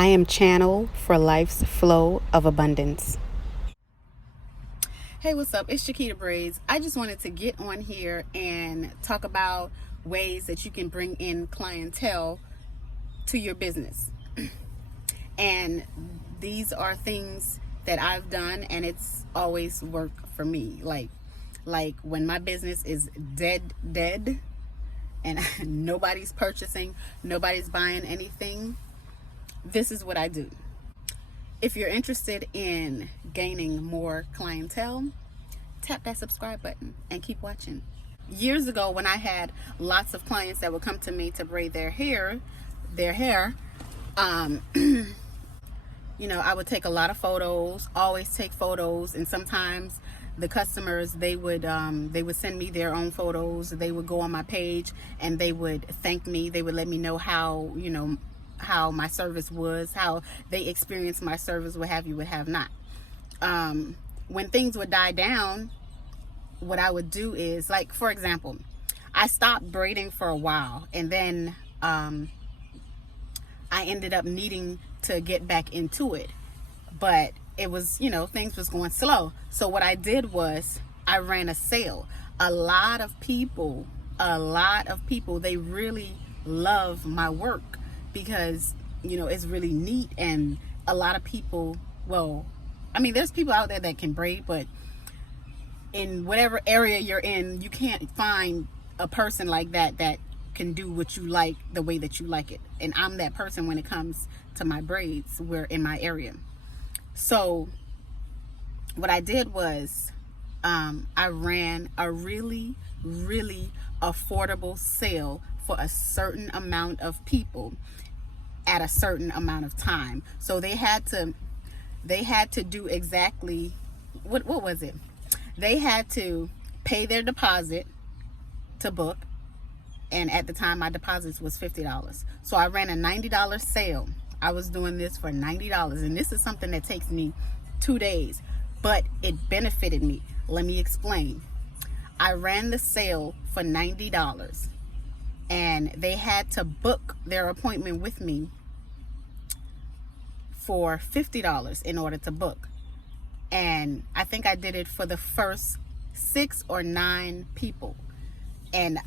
I am channel for life's flow of abundance. Hey, what's up? It's Chiquita Braids. I just wanted to get on here and talk about ways that you can bring in clientele to your business. And these are things that I've done, and it's always worked for me. Like when my business is dead and nobody's purchasing, nobody's buying anything, this is what I do. If you're interested in gaining more clientele, tap that subscribe button and keep watching. Years ago, when I had lots of clients that would come to me to braid their hair, I would take a lot of photos, always take photos, and sometimes the customers, they would send me their own photos. They would go on my page and they would thank me. They would let me know how my service was, how they experienced my service, what have you, what have not. When things would die down, what I would do is, like, for example, I stopped braiding for a while, and then I ended up needing to get back into it, but it was, things was going slow. So what I did was I ran a sale. A lot of people, they really love my work because, it's really neat. And a lot of people, there's people out there that can braid, but in whatever area you're in, you can't find a person like that can do what you like the way that you like it. And I'm that person when it comes to my braids. We're in my area. So what I did was I ran a really, really affordable sale for a certain amount of people at a certain amount of time. So they had to do exactly what was it? They had to pay their deposit to book, and at the time my deposits was $50. So I ran a $90 sale. I was doing this for $90, and this is something that takes me 2 days, but it benefited me. Let me explain. I ran the sale for $90, and they had to book their appointment with me for $50 in order to book. And I think I did it for the first 6 or 9 people. And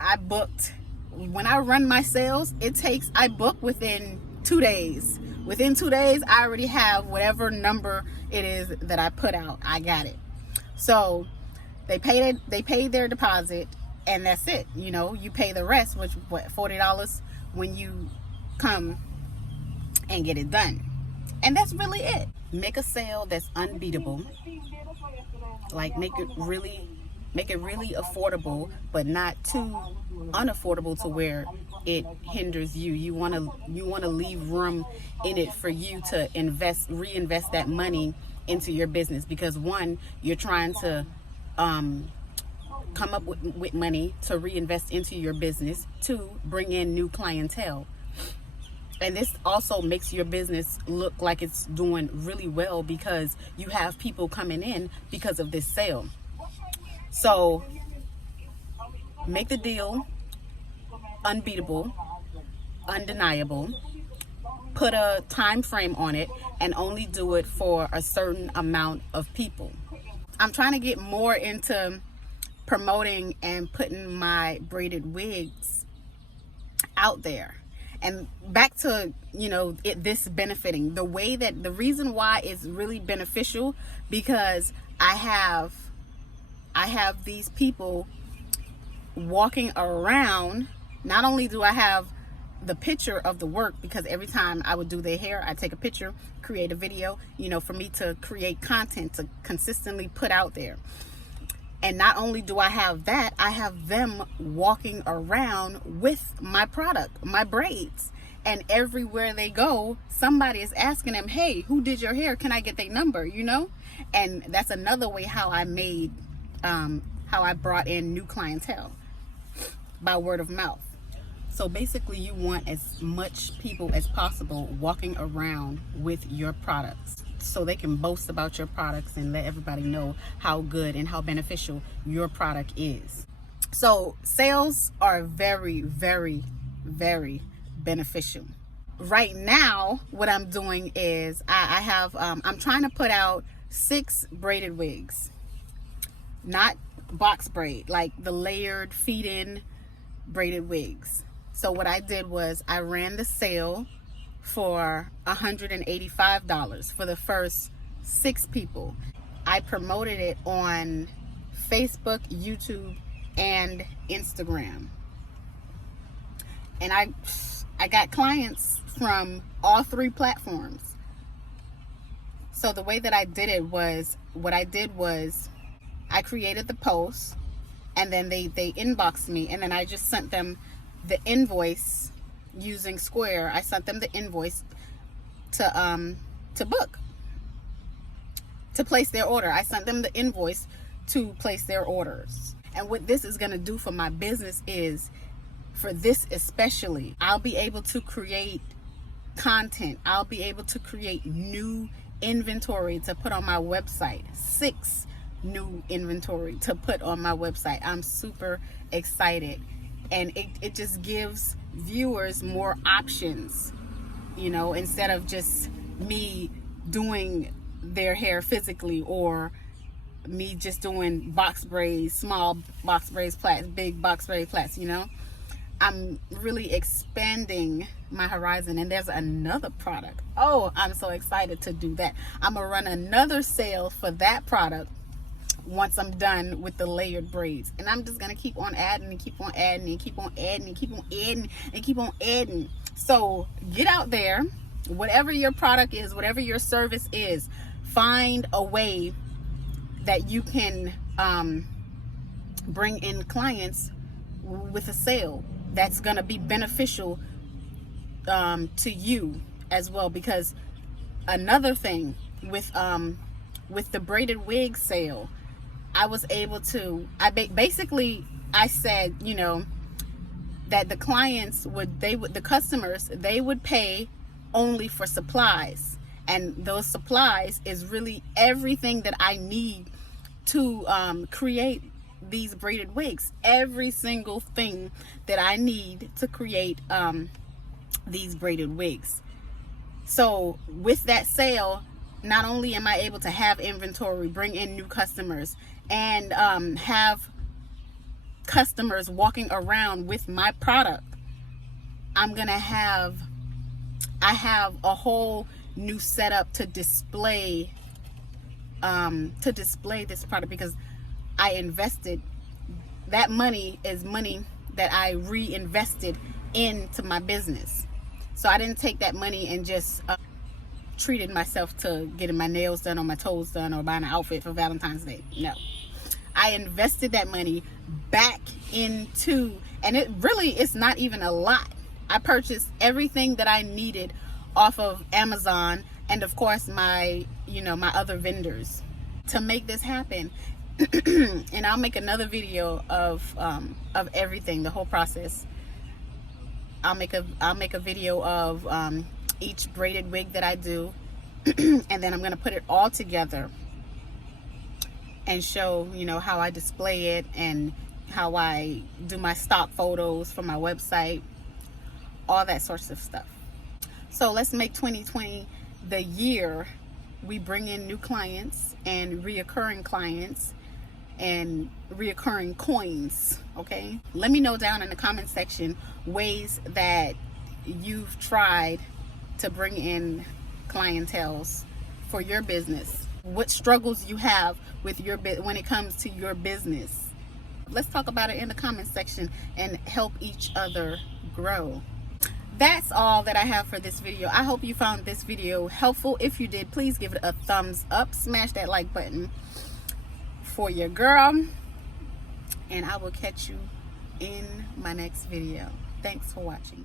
I booked, when I run my sales, I book within 2 days. Within 2 days, I already have whatever number it is that I put out. I got it. So they paid their deposit, and that's it. You pay the rest, which $40 when you come and get it done. And that's really it. Make a sale that's unbeatable. Like make it really affordable, but not too unaffordable to where it hinders you. You want to leave room in it for you to reinvest that money into your business, because one, you're trying to come up with money to reinvest into your business. 2, bring in new clientele. And this also makes your business look like it's doing really well because you have people coming in because of this sale. So make the deal unbeatable, undeniable, put a time frame on it, and only do it for a certain amount of people. I'm trying to get more into promoting and putting my braided wigs out there. And back to, this benefiting. The reason why it's really beneficial, because I have these people walking around. Not only do I have the picture of the work, because every time I would do their hair, I take a picture, create a video, for me to create content to consistently put out there. And not only do I have that, I have them walking around with my product, my braids. And everywhere they go, somebody is asking them, hey, who did your hair? Can I get their number? And that's another way how I brought in new clientele, by word of mouth. So basically, you want as much people as possible walking around with your products, so they can boast about your products and let everybody know how good and how beneficial your product is. So sales are very, very, very beneficial. Right now, what I'm doing is I have, I'm trying to put out 6 braided wigs, not box braid, like the layered feed-in braided wigs. So what I did was I ran the sale for $185 for the first 6 people. I promoted it on Facebook, YouTube, and Instagram. And I got clients from all 3 platforms. So the way that I did it was, what I did was I created the post, and then they inboxed me, and then I just sent them the invoice using Square. I sent them the invoice to book, to place their order. I sent them the invoice to place their orders. And what this is going to do for my business is, for this especially, I'll be able to create content. I'll be able to create new inventory to put on my website. 6 new inventory to put on my website. I'm super excited. And it just gives viewers more options, you know, instead of just me doing their hair physically, or me just doing box braids, small box braids plaits, big box braid plaits, you know. I'm really expanding my horizon. And there's another product. Oh, I'm so excited to do that. I'm gonna run another sale for that product once I'm done with the layered braids. And I'm just gonna keep on adding and keep on adding and keep on adding and keep on adding and keep on adding. So get out there, whatever your product is, whatever your service is, find a way that you can bring in clients with a sale that's gonna be beneficial to you as well. Because another thing with the braided wig sale, I was able to, basically I said, you know, that the clients the customers, they would pay only for supplies. And those supplies is really everything that I need to create these braided wigs. Every single thing that I need to create these braided wigs. So with that sale, not only am I able to have inventory, bring in new customers, and have customers walking around with my product, I have a whole new setup to display this product, because I invested. That money is money that I reinvested into my business. So I didn't take that money and just treated myself to getting my nails done or my toes done or buying an outfit for Valentine's Day. No, I invested that money back into, and it's not even a lot. I purchased everything that I needed off of Amazon, and of course my other vendors, to make this happen. And I'll make another video of everything, the whole process. I'll make a video of each braided wig that I do, and then I'm gonna put it all together and show, you know, how I display it and how I do my stock photos for my website, all that sorts of stuff. So let's make 2020 the year we bring in new clients and reoccurring clients and reoccurring coins. Okay, let me know down in the comment section ways that you've tried to bring in clienteles for your business, what struggles you have with your when it comes to your business. Let's talk about it in the comment section and help each other grow. That's all that I have for this video. I hope you found this video helpful. If you did, please give it a thumbs up, smash that like button for your girl, and I will catch you in my next video. Thanks for watching.